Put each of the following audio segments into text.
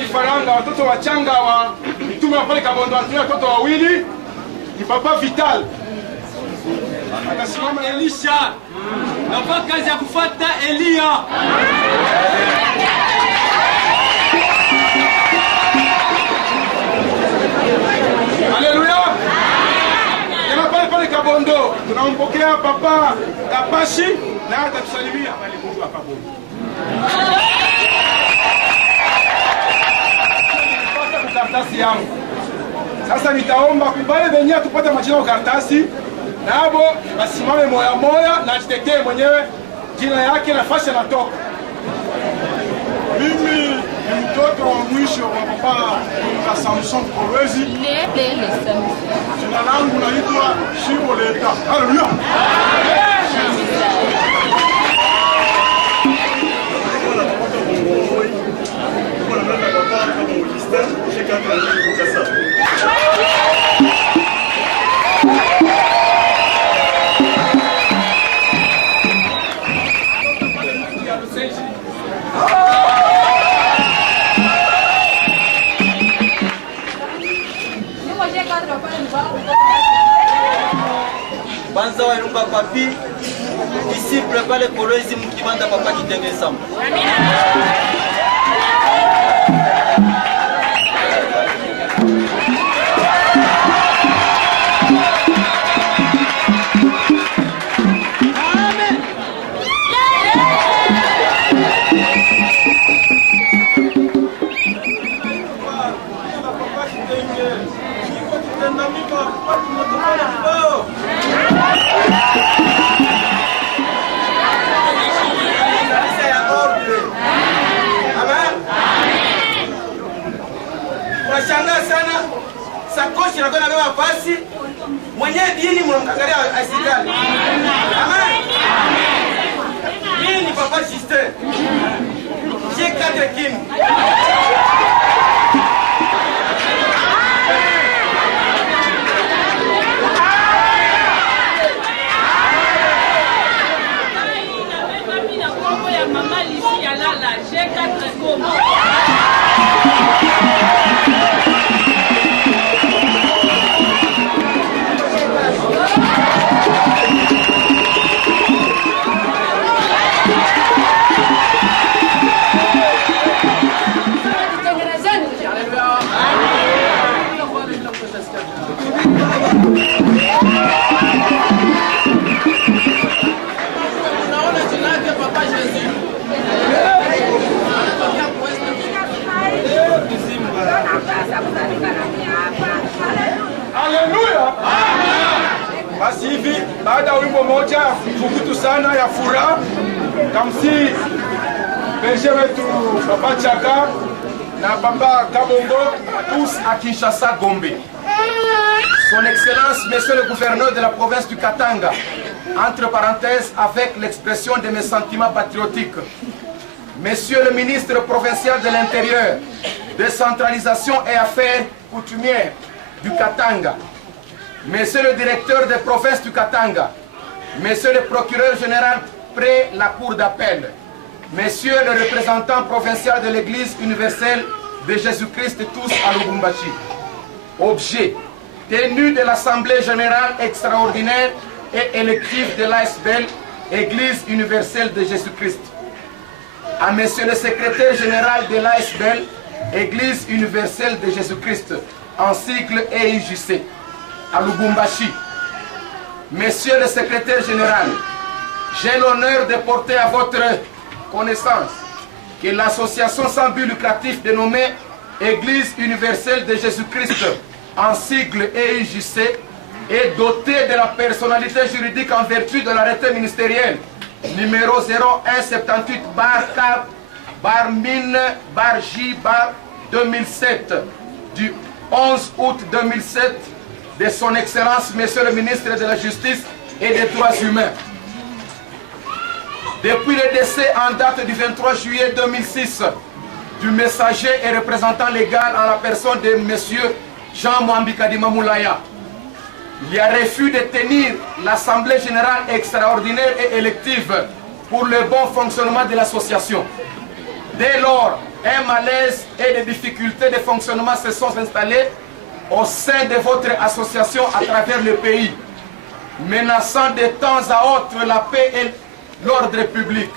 vifaranga watoto wachanga wa mtume wa pale Kabondo, anatumia watoto wawili. Ni Papa Vital atasimama. Elisha nafaa kazi ya kufuata Elia. Haleluya. Kama pale Kabondo tunampokea Papa Kapashi na atatusalimia pale kwa Kabondo. Karatasi yangu sasa, nitaomba kubale venye tupate majina ya karatasi nabo basimame moya moya na ajitetee mwenyewe jina yake na fasha natoka. Mimi ni mtoto wa mwisho wa Papa Samson Kolwezi. Jina langu naitwa Shibo Leta. Haleluya. Banza wa Irunga Papi, disciple pale Kolwezi mkibanda Papa Kitenge Samba. Washangaa sana sakoshi na kwa nabeba pasi mwenye dini mnamkangalia asikali. Amen. Mimi ni Papa Justin. J'ai 4 kim. Haleluya. Basi hivi baada ya wimbo moja fukutu sana ya furaha, kamsi berger wetu Papa Chaka na Papa Kabongo tous à Kinshasa Gombe. Son Excellence, Monsieur le gouverneur de la province du Katanga, entre parenthèses avec l'expression de mes sentiments patriotiques. Monsieur le ministre provincial de l'Intérieur, décentralisation et affaires coutumières du Katanga, Monsieur le directeur des provinces du Katanga, Monsieur le procureur général près la cour d'appel, Monsieur le représentant provincial de l'Église universelle de Jésus-Christ tous à Lubumbashi. Objet, tenue de l'Assemblée générale extraordinaire et élective de l'ASBEL, Église universelle de Jésus-Christ. À Monsieur le secrétaire général de l'ASBEL, Église universelle de Jésus-Christ, en sigle EIJC, à Lubumbashi. Monsieur le secrétaire général, j'ai l'honneur de porter à votre connaissance que l'association sans but lucratif dénommée Église universelle de Jésus-Christ, en sigle EIJC, est dotée de la personnalité juridique en vertu de l'arrêté ministériel numéro 0178-Bar-J-2007 du 11 août 2007 de son Excellence Monsieur le ministre de la Justice et des Droits Humains. Depuis le décès en date du 23 juillet 2006 du messager et représentant légal en la personne de Monsieur Jean Mwambikadima Moulaya, il y a refus de tenir l'Assemblée générale extraordinaire et élective pour le bon fonctionnement de l'association. Dès lors, un malaise et des difficultés de fonctionnement se sont installées au sein de votre association à travers le pays, menaçant de temps à autre la paix et l'ordre public.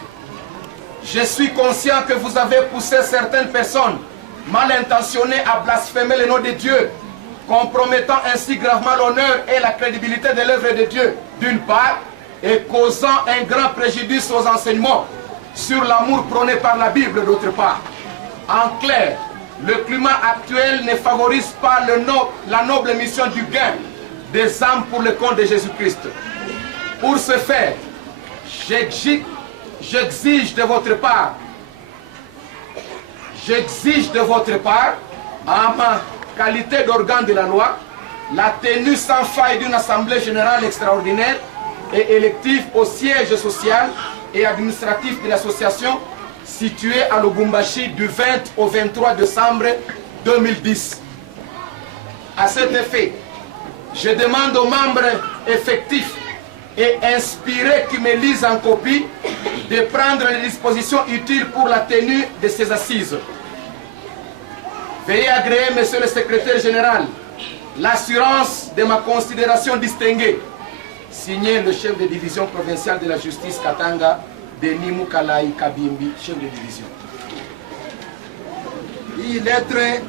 Je suis conscient que vous avez poussé certaines personnes mal intentionnées à blasphémer le nom de Dieu, compromettant ainsi gravement l'honneur et la crédibilité de l'œuvre de Dieu, d'une part, et causant un grand préjudice aux enseignements sur l'amour prôné par la Bible, d'autre part. En clair, le climat actuel ne favorise pas la noble mission du gain des âmes pour le compte de Jésus-Christ. Pour ce faire, j'exige de votre part, en ma qualité d'organe de la loi, la tenue sans faille d'une assemblée générale extraordinaire et élective au siège social et administratif de l'association située à Lubumbashi du 20 au 23 décembre 2010. À cet effet, je demande aux membres effectifs et inspirés qui me lisent en copie de prendre les dispositions utiles pour la tenue de ces assises. Veuillez agréer, Monsieur le Secrétaire Général, l'assurance de ma considération distinguée. Signé le chef de division provinciale de la justice Katanga, Denis Mukalai Kabimbi, chef de division. Hii lettre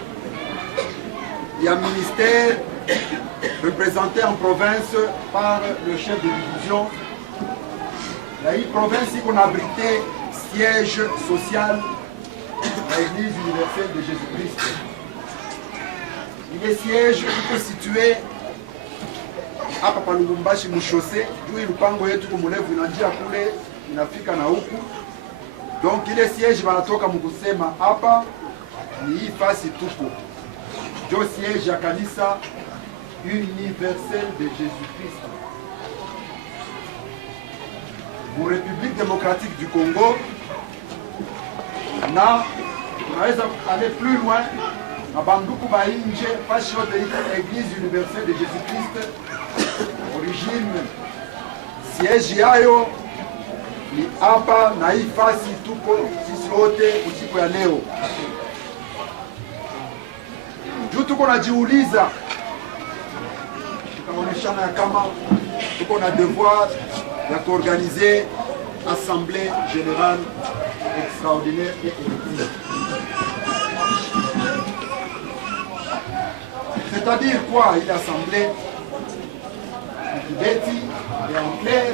il y a un ministère représenté en province par le chef de division. La province qu'on a abrité siège social de l'église universelle de Jésus-Christ. Il est siège qui est situé hapa pa Lubumbashi Mushose, juu lupango yetu kumulevu inanjia kule inafika na huku. Donc ile siège banatoka mkusema hapa ni hii fasi tupo. Jo siège ya kanisa universel de Jésus-Christ. Pour République démocratique du Congo, na tunaweza aller plus loin na banduku ba nje fasi yote Église universelle de Jésus-Christ. Origine siège yayo ni hapa na hii fasi tupo sisi wote usiku ya leo. Juu tuko najiuliza, tukaoneshana ya kama tuko na devoir ya kuorganiser assemblée générale extraordinaire et élective. C'est-à-dire quoi, une assemblée kibeti et en clair,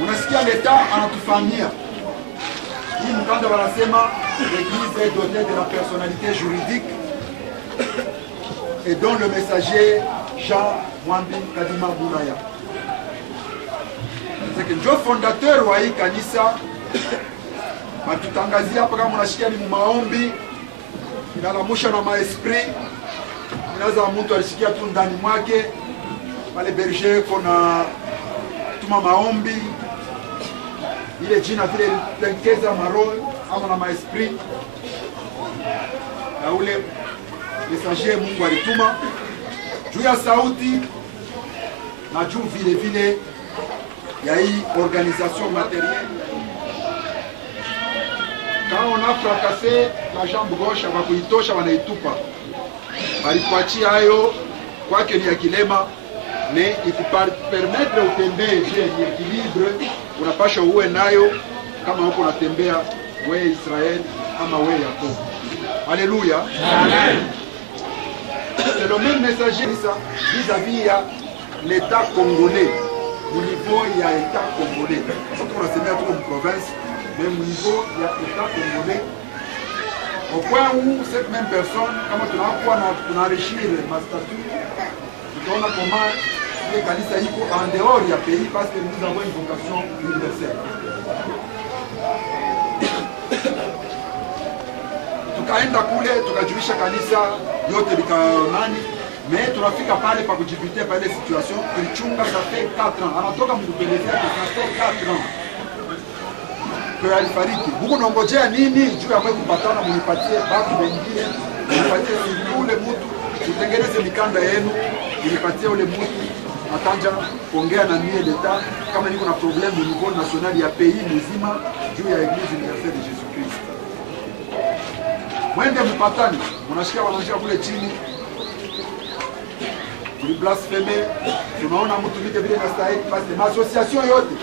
unasikia l'État anatufanyia hii mkanda wanasema l'église est dotée de la personnalité juridique et dont le messager Jean Mwambi Kadima Boulaya. C'est que ndio fondateur wa hii kanisa matutangazia hapa kama unashikia ni maombi inalamusha na maesprit inaza mtu alishikia tu ndani mwake pale berger kona tuma maombi ile jina vile tenkeza maroho ama na maesprit na ule messager Mungu alituma juu ya sauti na juu vile vile ya hii organisation matérielle. Quand on a fracassé la jambe gauche kwa kuitosha wanaitupa walikuachia hayo kwake ni ya kilema ne ikupermettre utembee je ni équilibre unapasha uwe nayo kama huko unatembea wewe Israel ama wewe Yakobo. Alléluia. Amen. C'est le même messager vis-à-vis ya l'État congolais. Au niveau il y a l'État congolais. Surtout on a semé à toute une province, mais au niveau il y a l'État congolais. Au point où cette même personne, comme on a enrichi ma statue, on a comment les kanisa iko en dehors du pays parce que nous avons une vocation universelle. Tukaenda kule tukajulisha kanisa yote likanani, mais tunafika pale pa kujibite pale situation tulichunga ça fait 4 ans. Anatoka mkupelezea ça fait 4 ans. Kwa alifariki. Huko naongojea nini juu ya kupatana mnipatie baki wengine, mnipatie ule mtu utengeneze mikanda yenu, mnipatie ule mtu atanja kuongea na mie leta kama niko na problème au niveau national ya pays mzima juu ya Église universelle de Jésus Christ. Mwende mpatani, mnashikia wanaanzia kule chini. Ni blaspheme, tunaona mtu vile vile nastahili parce que l'association yote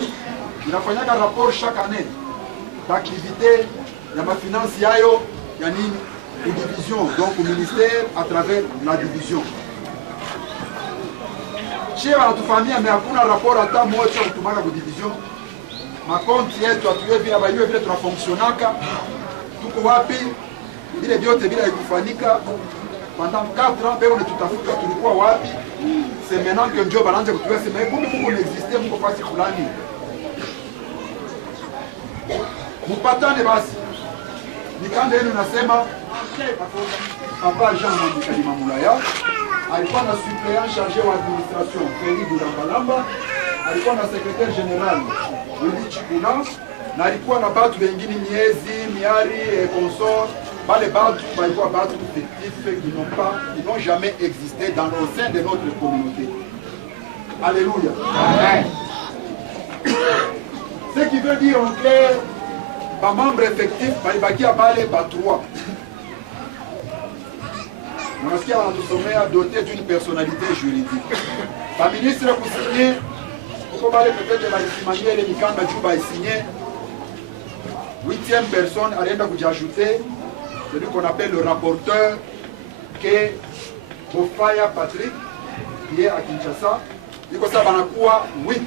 inafanyaka rapport chaque année d'activité ya mafinansi yayo ya nini ou division, donc au ministère à travers la division. Chez wanatufanyia mais hakuna rapport hata moja kutumaka ku division. Makonti yetu atuwe vile bayue vile tunafonctionnaka. Tuko wapi? Vile vyote vile haikufanyika pendant 4 ans, beko tutafuta tulikuwa wapi? C'est maintenant que Dieu balance kutuwe sema kumbe Mungu n'existe Mungu fasi fulani. Mupatane basi. Nikande yenu nasema Papa Jean Mwandikali Mamulaya alikuwa na suppléant chargé wa administration Feri Bulambalamba, alikuwa na secrétaire général Willy Chikuna, na alikuwa na batu wengine Miezi, Miari et consort. Les batu walikuwa batu fictifs qui n'ont jamais existé dans le sein de notre communauté. Alléluia. Amen. Ce qui veut dire en clair, par membre effectif, balibaki à bale par 3. Monaskia a doté d'une personnalité juridique. Par ministre pour signer, pour parler peut-être de la les Mikanda Djouba est signé. 8e personne, Arienda vous ajouter, celui qu'on appelle le rapporteur, qui est Bofaya Patrick, qui est à Kinshasa. Il faut savoir quoi 8.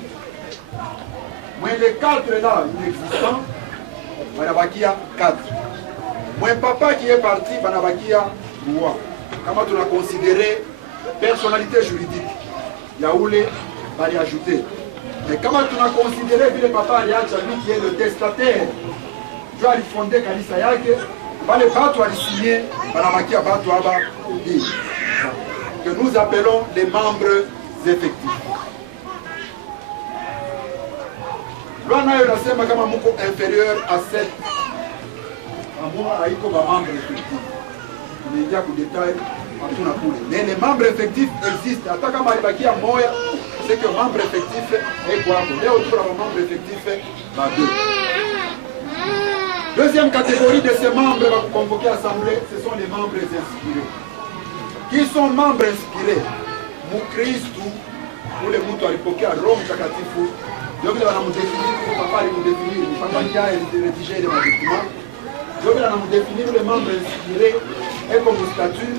Moins les 4 là, inexistants, Banabakia 4. Moins papa qui est parti, Banabakia 3. Comment on a considéré personnalité juridique, Yaoulé va y ajouter. Mais comment on a considéré que le papa Aliachabi qui est le testataire, tu as fondé Kalisa Yake, va les battre à signer, Banamaki à battre que nous appelons les membres effectifs. L'on a eu la sema kama muko inférieur à 7. Amour aiko ba membre effectif. Il y a des détails. Mais les membres effectifs existent. Atta kama ibakia moya, c'est que membre effectif est quoi? Les autres membres effectifs ba 2. Deuxième catégorie de ces membres convoqués à l'Assemblée, ce sont les membres inspirés. Qui sont membres inspirés? Mukristu, pour les moutons à l'époque à Rome, Takatifu. Donc, il va nous définir, papa va nous définir, papa qui a rédigé les documents. Donc, il va nous définir les membres inspirés et comme statut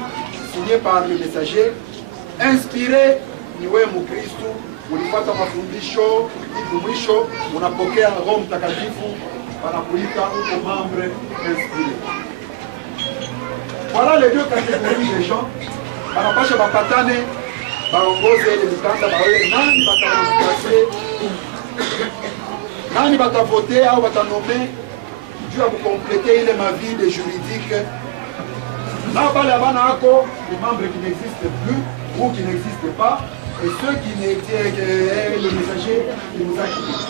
signé par le messager. Inspiré, niwe Mukristu, ulipata mafundisho, mwisho, unapokea Rome Takatifu, wanakuita uko membre inspiré. Voilà les deux catégories de gens. Banapasha bapatane, baongoze ile mikanda bawe nani bataongoze, nani batavoter au batanome Dieu a vous compléter ile ma vie de juridique. Là bas là-bas les membres qui n'existent plus ou qui n'existent pas et ceux qui n'étaient que le messager qui nous a quittés.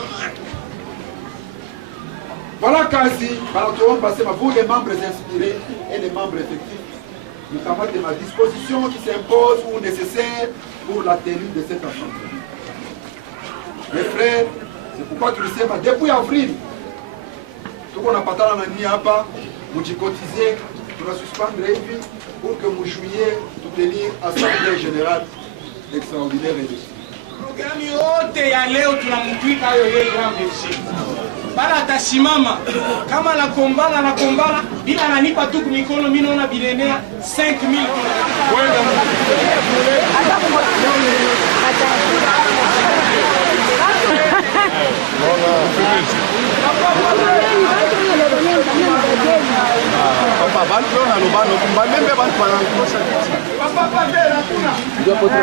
Voilà quasi, vous les membres inspirés et les membres effectifs. Notamment de ma disposition qui s'impose ou nécessaire pour la tenue de cette assemblée. Mes frères, c'est pourquoi tu le sais, depuis avril, tout qu'on a pas dans la nuit à pas, vous cotisez, tu vas suspendre pour que vous jouiez tout tenir assemblée générale extraordinaire et dessus. Programu yote ya leo tunamtwika hayo yeye grand monsieur. Bala atasimama kama anakombana bila ananipa tu mikono mimi naona bilenea 5000. Kwenda papa bantu na lobano kumba membe bantu banakosha papa patela kuna ndio pote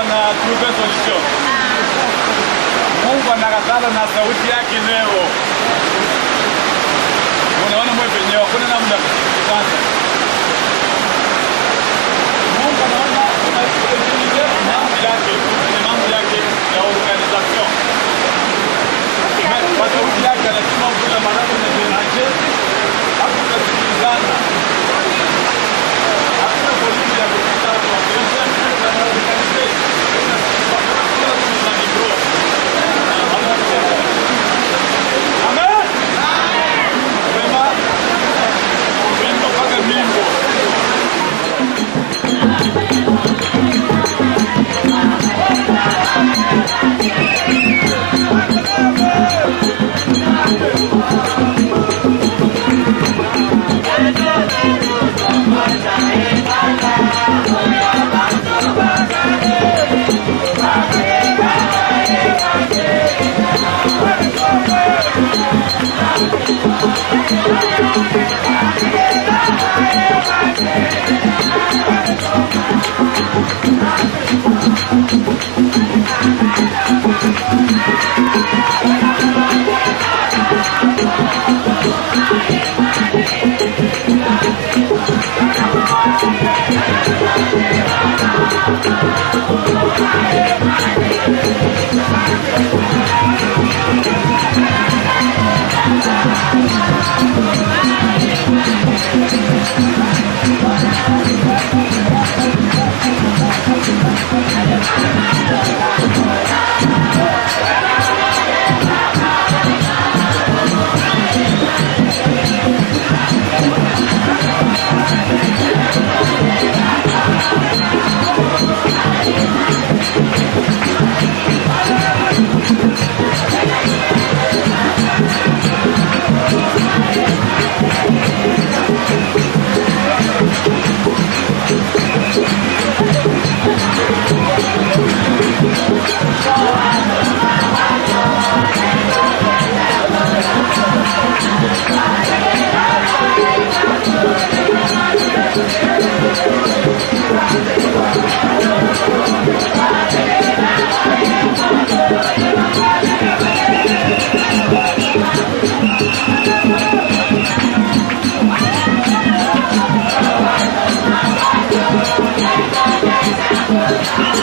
wana trouve solution. Mungu anakatala na sauti yake leo. Unaona mwe penyewe kuna namna kwanza. Mungu anaona unasikiliza mambo yake ya organization. Kwa sauti yake anasema kula marabu na jenaje. Hakuna kusikilizana. Hakuna polisi ya kukutana kwa Thank you.